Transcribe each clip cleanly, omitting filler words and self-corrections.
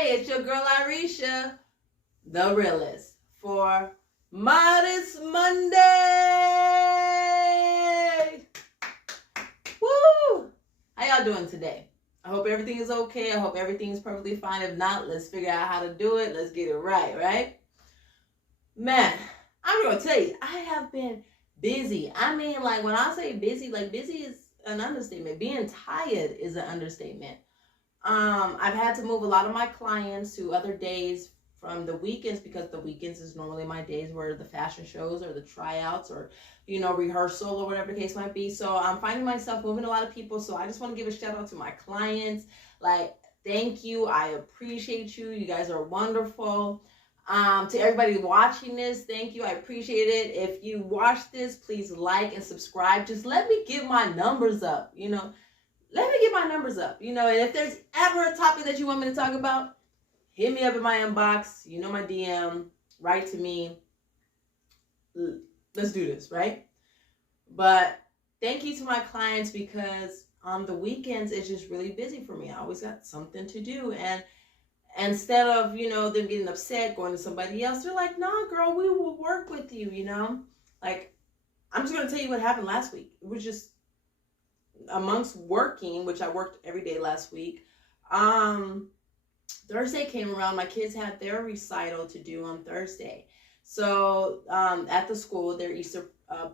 Hey, it's your girl Irisha, the realist, for Modest Monday. Woo! How y'all doing today? I hope everything is okay. I hope everything is perfectly fine. If not, let's figure out how to do it. Let's get it right? Man, I'm gonna tell you, I have been busy. I mean, like when I say busy, like busy is an understatement. Being tired is an understatement. I've had to move a lot of my clients to other days from the weekends because the weekends is normally my days where the fashion shows or the tryouts or, rehearsal or whatever the case might be. So I'm finding myself moving a lot of people. So I just want to give a shout out to my clients. Like, thank you. I appreciate you. You guys are wonderful. To everybody watching this, thank you. I appreciate it. If you watch this, please like and subscribe. Just let me get my numbers up, let me get my numbers up, and if there's ever a topic that you want me to talk about, hit me up in my inbox, my DM, write to me. Let's do this, right? But thank you to my clients because on the weekends, it's just really busy for me. I always got something to do. And instead of, them getting upset, going to somebody else, they're like, nah, girl, we will work with you, Like, I'm just going to tell you what happened last week. It was just amongst working, which I worked every day last week. Thursday came around. My kids had their recital to do on Thursday. So at the school, their Easter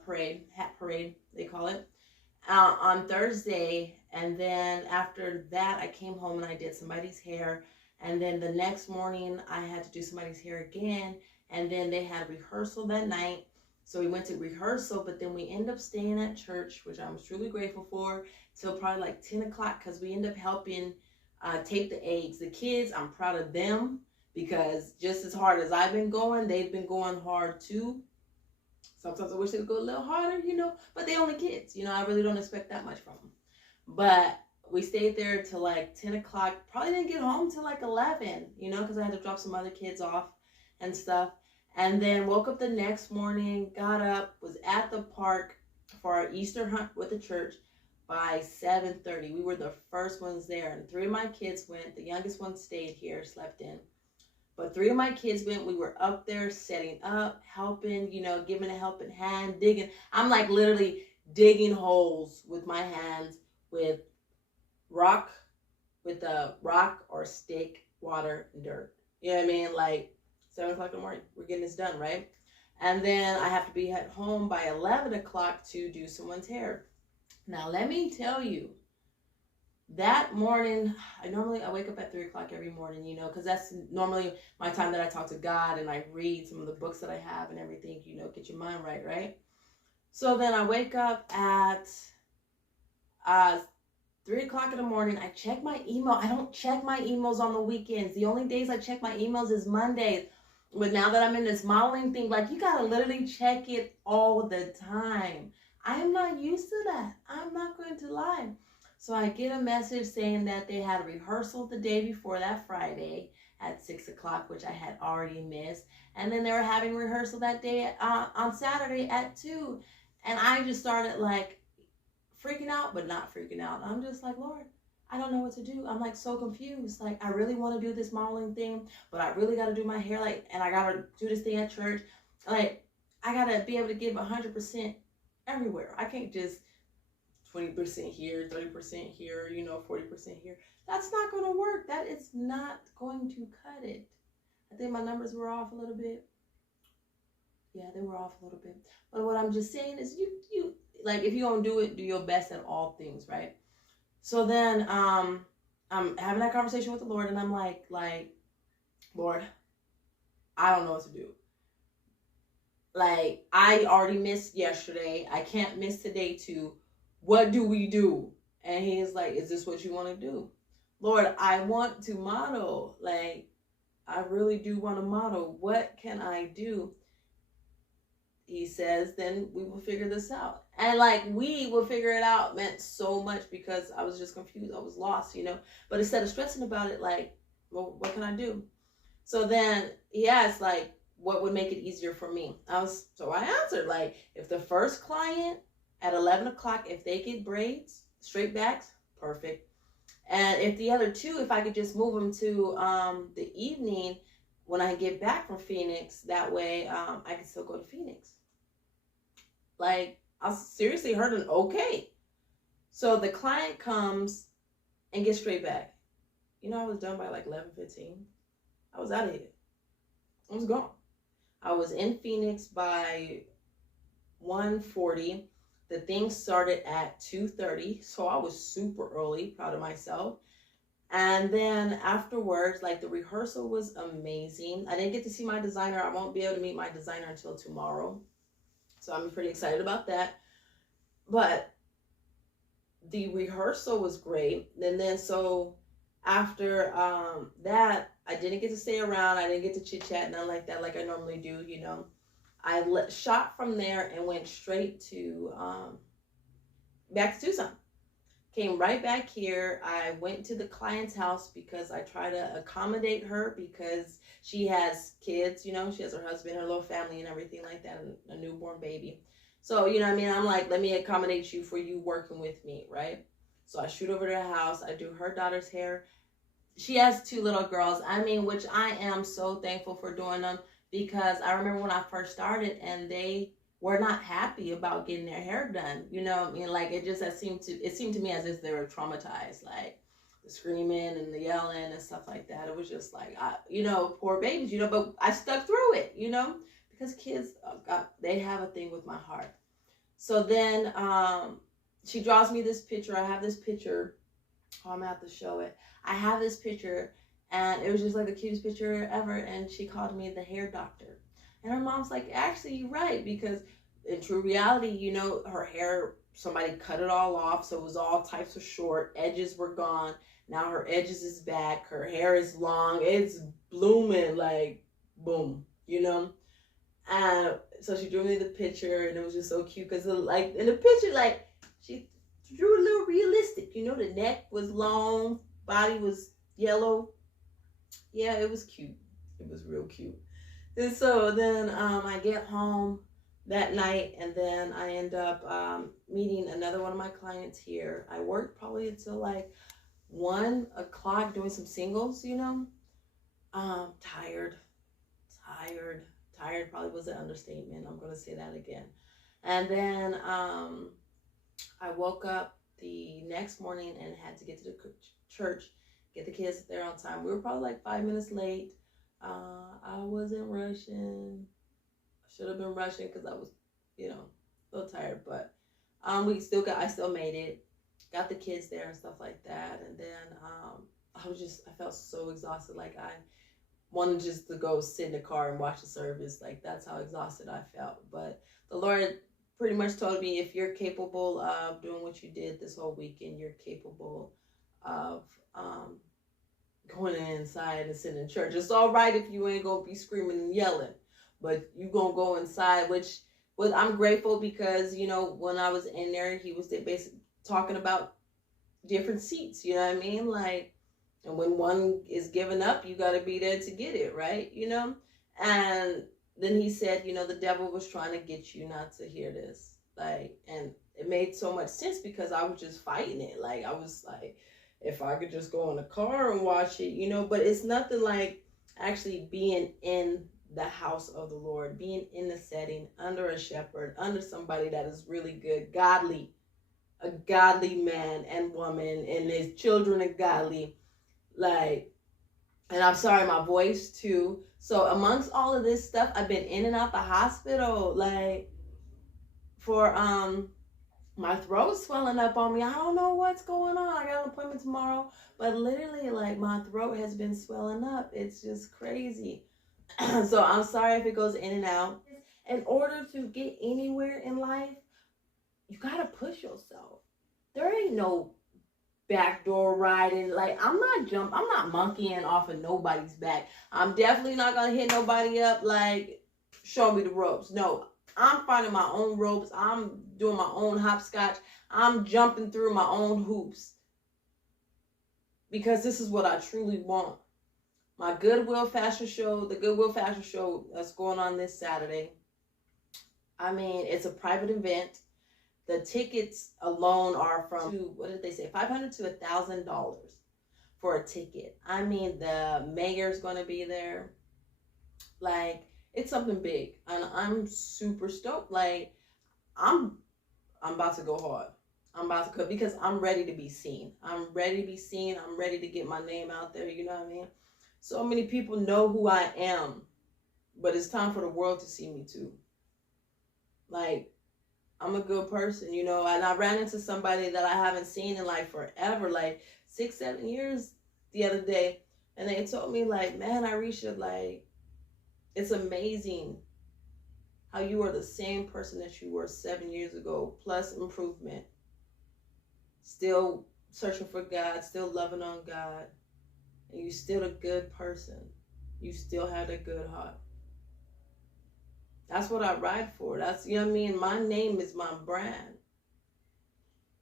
parade, hat parade, they call it, on Thursday. And then after that, I came home and I did somebody's hair. And then the next morning, I had to do somebody's hair again. And then they had rehearsal that night. So we went to rehearsal, but then we ended up staying at church, which I'm truly grateful for, till probably like 10 o'clock because we ended up helping tape the eggs. The kids, I'm proud of them because just as hard as I've been going, they've been going hard too. Sometimes I wish they would go a little harder, but they only kids. I really don't expect that much from them. But we stayed there till like 10 o'clock. Probably didn't get home till like 11, because I had to drop some other kids off and stuff. And then woke up the next morning, got up, was at the park for our Easter hunt with the church by 7:30. We were the first ones there. And 3 of my kids went. The youngest one stayed here, slept in. But 3 of my kids went. We were up there setting up, helping, giving a helping hand, digging. I'm like literally digging holes with my hands with rock or stick, water, and dirt. You know what I mean? Like, 7 o'clock in the morning, we're getting this done, right? And then I have to be at home by 11 o'clock to do someone's hair. Now, let me tell you, that morning, I wake up at 3 o'clock every morning, because that's normally my time that I talk to God and I read some of the books that I have and everything, get your mind right? So then I wake up at 3 o'clock in the morning. I check my email. I don't check my emails on the weekends. The only days I check my emails is Mondays. But now that I'm in this modeling thing, like, you got to literally check it all the time. I am not used to that. I'm not going to lie. So I get a message saying that they had a rehearsal the day before, that Friday at 6 o'clock, which I had already missed. And then they were having rehearsal that day on Saturday at 2. And I just started like freaking out, but not freaking out. I'm just like, Lord, I don't know what to do. I'm like so confused. Like, I really want to do this modeling thing, but I really got to do my hair, and I got to do this thing at church. Like, I got to be able to give 100% everywhere. I can't just 20% here, 30% here, 40% here. That's not going to work. That is not going to cut it. I think my numbers were off a little bit. Yeah, they were off a little bit. But what I'm just saying is you like, if you're going to do it, do your best at all things, right? So then I'm having that conversation with the Lord, and I'm like, Lord, I don't know what to do. Like, I already missed yesterday. I can't miss today too. What do we do? And he's like, is this what you want to do? Lord, I want to model. Like, I really do want to model. What can I do? He says, then we will figure this out. And like, we will figure it out meant so much because I was just confused. I was lost, But instead of stressing about it, like, well, what can I do? So then he asked, like, what would make it easier for me? So I answered, like, if the first client at 11 o'clock, if they get braids, straight backs, perfect. And if the other two, if I could just move them to the evening when I get back from Phoenix, that way I can still go to Phoenix. Like, I seriously heard an okay. So the client comes and gets straight back. You know, I was done by like 11:15. I was out of here. I was gone. I was in Phoenix by 1:40. The thing started at 2:30, so I was super early, proud of myself. And then afterwards, like, the rehearsal was amazing. I didn't get to see my designer. I won't be able to meet my designer until tomorrow. So I'm pretty excited about that. But the rehearsal was great. And then so after that, I didn't get to stay around. I didn't get to chit chat, nothing like that, like I normally do, you know. I shot from there and went straight to back to Tucson. Came right back here. I went to the client's house because I try to accommodate her because she has kids, you know, she has her husband, her little family and everything like that, and a newborn baby. So, you know what I mean? I'm like, let me accommodate you for you working with me, right? So I shoot over to the house. I do her daughter's hair. She has 2 little girls. I mean, which I am so thankful for doing them, because I remember when I first started and they were not happy about getting their hair done. You know, I mean, like, it seemed to me as if they were traumatized, like the screaming and the yelling and stuff like that. It was just like, you know, poor babies, you know, but I stuck through it, you know, because kids, they have a thing with my heart. So then she draws me this picture. I have this picture. Oh, I'm gonna have to show it. I have this picture, and it was just like the cutest picture ever. And she called me the hair doctor. And her mom's like, actually, you're right, because in true reality, you know, her hair, somebody cut it all off, so it was all types of short. Edges were gone. Now her edges is back. Her hair is long. It's blooming, like, boom, you know. And so she drew me the picture, and it was just so cute because, like, in the picture, like, she drew a little realistic. You know, the neck was long, body was yellow. Yeah, it was cute. It was real cute. And so then I get home that night, and then I end up meeting another one of my clients here. I worked probably until like 1 o'clock doing some singles, you know. Tired probably was an understatement. I'm going to say that again. And then I woke up the next morning and had to get to the church, get the kids there on time. We were probably like 5 minutes late. I wasn't rushing. I should have been rushing because I was, you know, a little tired. But I still made it. Got the kids there and stuff like that. And then I felt so exhausted. Like, I wanted just to go sit in the car and watch the service. Like, that's how exhausted I felt. But the Lord pretty much told me, if you're capable of doing what you did this whole weekend, you're capable of going inside and sitting in church. It's all right if you ain't gonna be screaming and yelling, but you gonna go inside, which I'm grateful, because, you know, when I was in there, he was basically talking about different seats, you know what I mean? Like, and when one is given up, you got to be there to get it, right? You know? And then he said, you know, the devil was trying to get you not to hear this. Like, and it made so much sense because I was just fighting it. Like, I was like, if I could just go in the car and watch it, you know, but it's nothing like actually being in the house of the Lord, being in the setting, under a shepherd, under somebody that is really good, godly, a godly man and woman, and his children are godly. Like, and I'm sorry, my voice too. So amongst all of this stuff, I've been in and out the hospital, like, for my throat's swelling up on me. I don't know what's going on. I got an appointment tomorrow, but literally, like, my throat has been swelling up. It's just crazy. So I'm sorry if it goes in and out. In order to get anywhere in life, you gotta push yourself. There ain't no backdoor riding. Like, I'm not monkeying off of nobody's back. I'm definitely not gonna hit nobody up like, show me the ropes. No, I'm finding my own ropes. I'm doing my own hopscotch. I'm jumping through my own hoops, because this is what I truly want. My Goodwill Fashion Show, the Goodwill Fashion Show that's going on this Saturday. I mean, it's a private event. The tickets alone are from, what did they say, $500 to $1,000 for a ticket. I mean, the mayor's going to be there. Like, it's something big, and I'm super stoked. Like, I'm about to go hard. I'm about to cook because I'm ready to be seen. I'm ready to be seen. I'm ready to get my name out there. You know what I mean? So many people know who I am, but it's time for the world to see me too. Like, I'm a good person, you know, and I ran into somebody that I haven't seen in like forever, like 6-7 years the other day. And they told me like, man, Irisha, like, it's amazing how you are the same person that you were 7 years ago, plus improvement. Still searching for God, still loving on God. And you're still a good person. You still have a good heart. That's what I ride for. That's, you know what I mean? My name is my brand.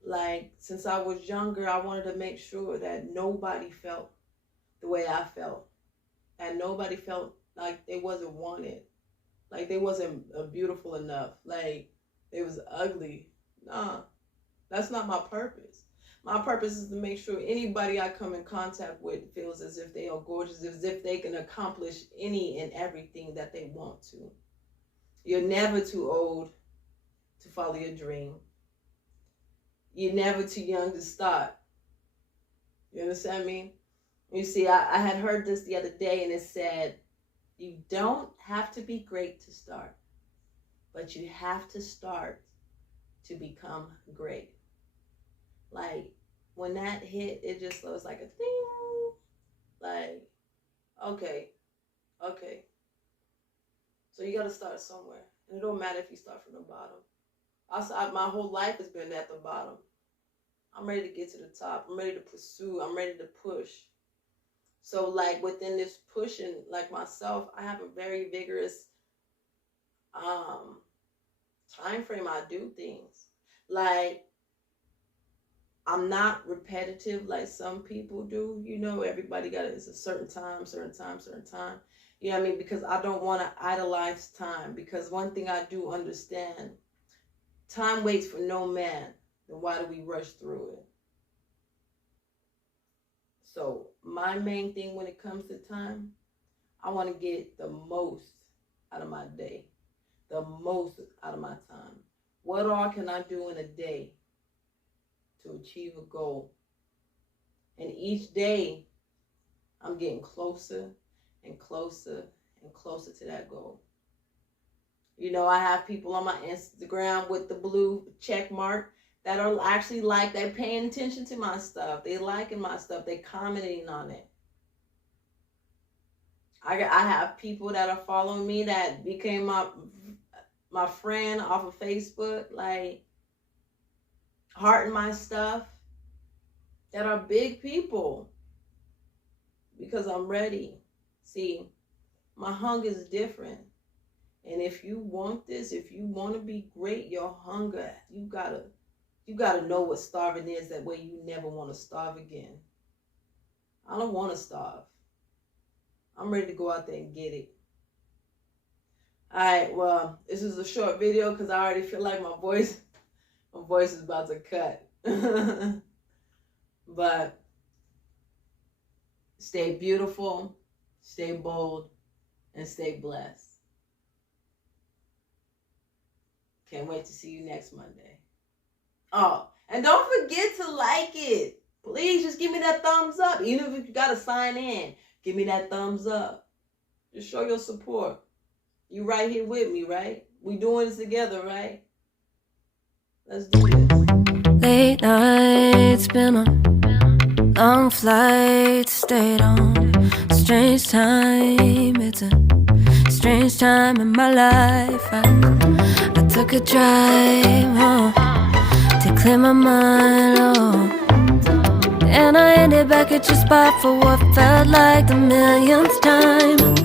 Like, since I was younger, I wanted to make sure that nobody felt the way I felt. And nobody felt like they wasn't wanted. Like, they wasn't beautiful enough. Like, they was ugly. Nah, that's not my purpose. My purpose is to make sure anybody I come in contact with feels as if they are gorgeous, as if they can accomplish any and everything that they want to. You're never too old to follow your dream. You're never too young to start. You understand me? You see, I had heard this the other day, and it said, you don't have to be great to start, but you have to start to become great. Like, when that hit, it just was like a ding. Like, okay. So you got to start somewhere. And it don't matter if you start from the bottom. My whole life has been at the bottom. I'm ready to get to the top. I'm ready to pursue. I'm ready to push. So, like, within this pushing, like myself, I have a very vigorous time frame I do things. Like, I'm not repetitive like some people do. You know, everybody got it's a certain time. You know what I mean? Because I don't want to idolize time. Because one thing I do understand, time waits for no man. Then why do we rush through it? So my main thing when it comes to time, I want to get the most out of my day. The most out of my time. What all can I do in a day to achieve a goal? And each day, I'm getting closer and closer and closer to that goal. You know, I have people on my Instagram with the blue check mark that are actually like, they're paying attention to my stuff. They liking my stuff. They commenting on it. I have people that are following me that became my friend off of Facebook, like hearting my stuff, that are big people because I'm ready. See, my hunger is different. And if you want this, if you want to be great, your hunger, you gotta know what starving is. That way you never want to starve again. I don't want to starve. I'm ready to go out there and get it. All right, well, this is a short video because I already feel like my voice is about to cut. But stay beautiful, stay bold, and stay blessed. Can't wait to see you next Monday. Oh, and don't forget to like it. Please just give me that thumbs up. Even if you got to sign in, give me that thumbs up. Just show your support. You right here with me, right? We doing this together, right? Let's do this. Late nights, been on long flights, stayed on strange time. It's a strange time in my life. I took a drive home to clear my mind, and I ended back at your spot for what felt like the millionth time.